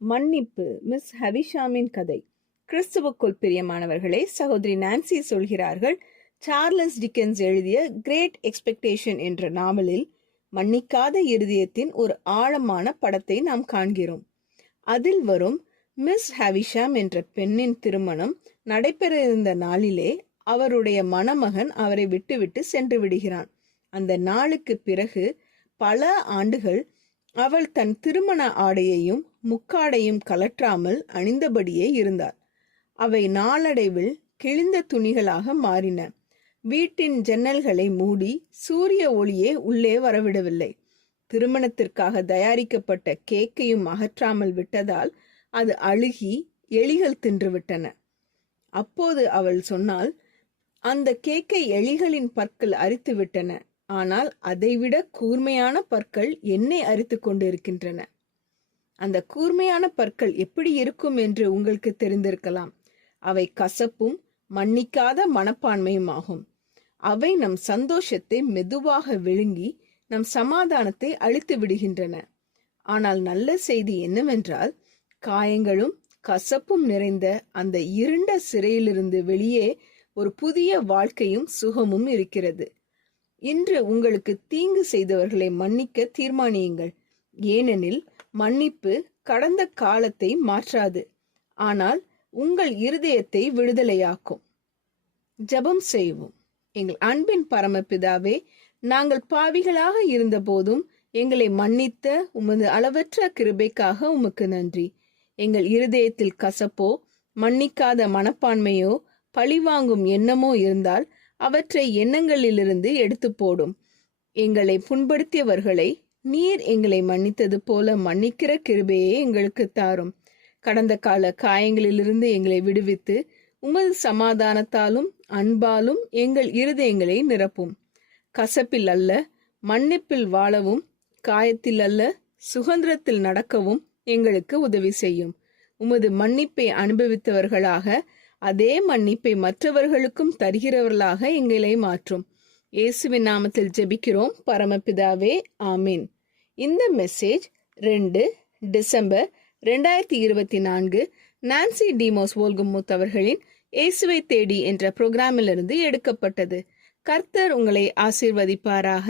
மன்னிப்பு. மிஸ் ஹவிஷாமின் கதை. கிறிஸ்துவுக்குள் பிரியமானவர்களே, சகோதரி நான்சி சொல்கிறார்கள், சார்லஸ் டிக்கன்ஸ் எழுதிய கிரேட் எக்ஸ்பெக்டேஷன் என்ற நாவலில் மன்னிக்காத இருதயத்தின் ஒரு ஆழமான படத்தை நாம் காண்கிறோம். அதில் வரும் மிஸ் ஹவிஷாம் என்ற பெண்ணின் திருமணம் நடைபெற இருந்த நாளிலே அவருடைய மணமகன் அவரை விட்டுவிட்டு சென்று விடுகிறான். அந்த நாளுக்கு பிறகு பல ஆண்டுகள் அவள் தன் திருமண ஆடையையும் முக்காடையும் கலற்றாமல் அணிந்தபடியே இருந்தாள். அவை நாளடைவில் கிழிந்த துணிகளாக மாறின. வீட்டின் ஜன்னல்களை மூடி சூரிய ஒளியே உள்ளே வரவிடவில்லை. திருமணத்திற்காக தயாரிக்கப்பட்ட கேக்கையும் அகற்றாமல் விட்டதால் அது அழுகி எலிகள் தின்றுவிட்டன. அப்போது அவள் சொன்னாள், அந்த கேக்கை எலிகளின் பற்கள் அரித்து விட்டன, ஆனால் அதைவிட கூர்மையான பற்கள் என்னை அரித்து கொண்டிருக்கின்றன. அந்த கூர்மையான பற்கள் எப்படி இருக்கும் என்று உங்களுக்கு தெரிந்திருக்கலாம். அவை கசப்பும் மன்னிக்காத மனப்பான்மையும் ஆகும். அவை நம் சந்தோஷத்தை மெதுவாக விழுங்கி நம் சமாதானத்தை அழித்து விடுகின்றன. ஆனால் நல்ல செய்தி என்னவென்றால், காயங்களும் கசப்பும் நிறைந்த அந்த இருண்ட சிறையிலிருந்து வெளியே ஒரு புதிய வாழ்க்கையும் சுகமும் இருக்கிறது. இன்று உங்களுக்கு தீங்கு செய்தவர்களை மன்னிக்க தீர்மானியுங்கள். ஏனெனில் மன்னிப்பு கடந்த காலத்தை மாற்றாது, ஆனால் உங்கள் இருதயத்தை விடுதலையாக்கும். ஜெபம் செய்வோம். எங்கள் அன்பின் பரமபிதாவே, நாங்கள் பாவிகளாக இருந்த போதும் எங்களை மன்னித்த உமது அளவற்ற கிருபைக்காக உமக்கு நன்றி. எங்கள் இருதயத்தில் கசப்போ மன்னிக்காத மனப்பான்மையோ பழிவாங்கும் எண்ணமோ இருந்தால் அவற்றை எண்ணங்களிலிருந்து எடுத்து போடும். எங்களை புண்படுத்தியவர்களை நீர் எங்களை மன்னித்தது போல மன்னிக்கிற கிருபையை எங்களுக்கு தாரும். கடந்த கால காயங்களிலிருந்து எங்களை விடுவித்து உமது சமாதானத்தாலும் அன்பாலும் எங்கள் இருதயங்களை நிரப்பும். கசப்பில் அல்ல மன்னிப்பில் வாழவும், காயத்தில் அல்ல சுதந்திரத்தில் நடக்கவும் எங்களுக்கு உதவி செய்யும். உமது மன்னிப்பை அனுபவித்தவர்களாக அதே மன்னிப்பை மற்றவர்களுக்கும் தருகிறவர்களாக எங்களை மாற்றும். இயேசுவின் நாமத்தில் ஜெபிக்கிறோம் பரமபிதாவே, ஆமீன். இந்த மெசேஜ் 2 டிசம்பர் 2024 நான்சி டிமோஸ் வோல்கமுத் அவர்களின் இயேசுவை தேடி என்ற புரோகிராமிலிருந்து எடுக்கப்பட்டது. கர்த்தர் உங்களை ஆசீர்வதிப்பாராக.